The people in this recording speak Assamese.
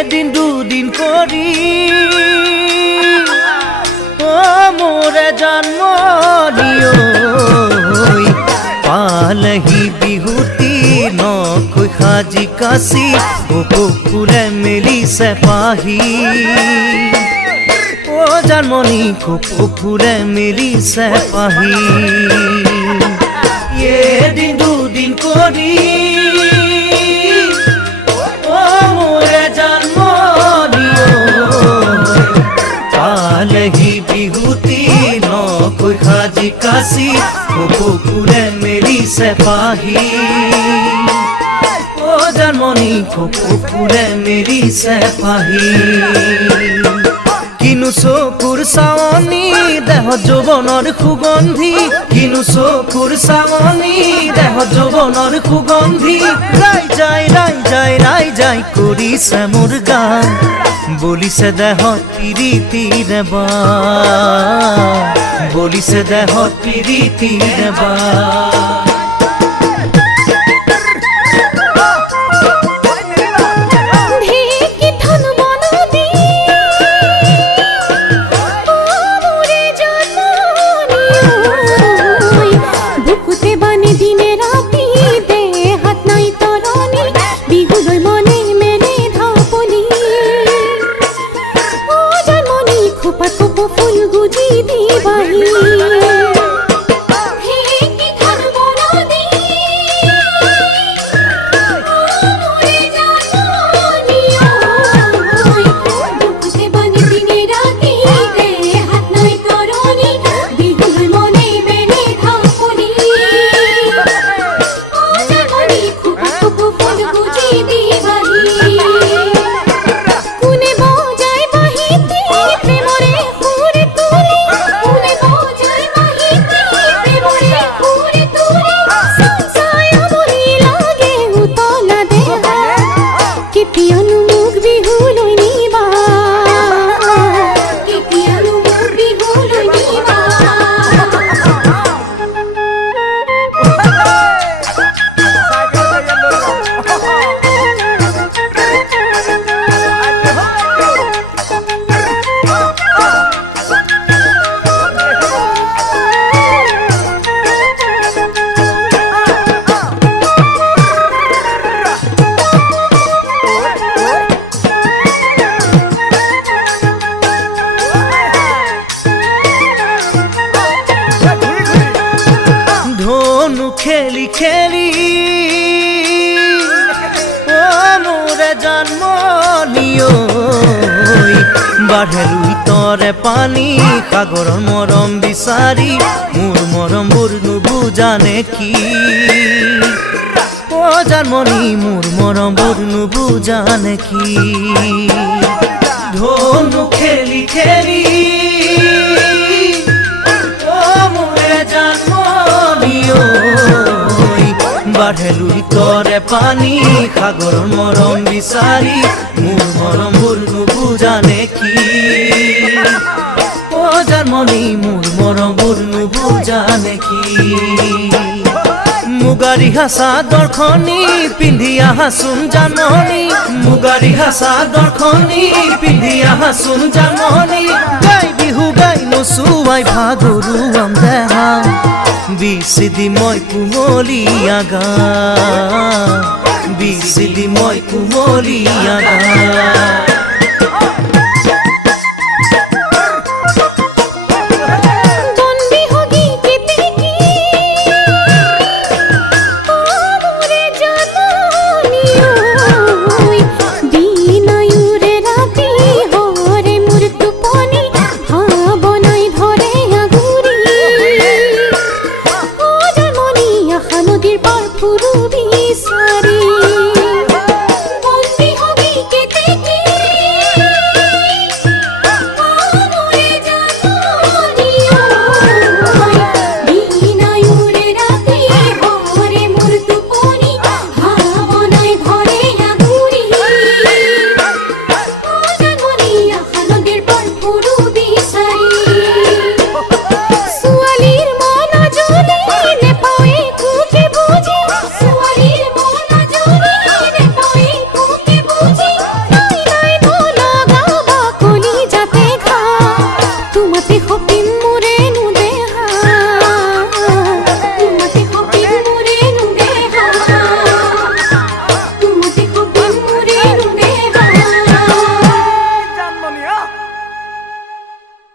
এদিন দুদিন করি ও মোরে জন্ম দিও পালহি বিহুতি নকৈ সাজি কাচি ফুলে মেলিছে পাহি ও জন্মনি ফুলে মেলিছে পাহি এদিন দুদিন করি পালহি বিহুতি নকৈ সাজি কাচি ফুলে মেলিছে পাহি ও জন্মনি ফুলে মেলিছে পাহি কিনো চকুৰ চাৱনি দেহ যৌৱনৰ সুগন্ধি কিনো চকুৰ চাৱনি দেহ যৌৱনৰ সুগন্ধি ৰাই যায় কৰিছে মোৰ গান বলিছে দেহত পিৰিতিৰ বাণ বলিছে দেহত পিৰিতিৰ বাণ ফুল গুজি দিবাহি খেলি খেলি ও মোৰে জন্ম নিও বাঢ়েলুই তৰে পানী সাগৰৰ মৰম বিচাৰি মোৰ মৰমবোৰ নুবুজানে কি ও জন্মনি মোৰ মৰমবোৰ নুবুজানে কি ধনু খেলি খেলি বাঢ়েলুই তৰে পানী সাগৰৰ মৰম বিচাৰি মোৰ মৰমবোৰ নুবুজানে কি ও জন্মনি মোৰ মৰমবোৰ নুবুজানে কি মুগাৰিহা চাদৰখনি পিন্ধি আহাচোন জাননী মুগাৰিহা চাদৰখনি পিন্ধি আহাচোন জাননী গাই বিহু গাই নচুৱাই ভাগৰুৱাম দেহা বিচিদি মই কুমলীয়া গান বিচিদি মই কুমলীয়া গান নদীৰ পাৰ ফুৰুবি বিচাৰি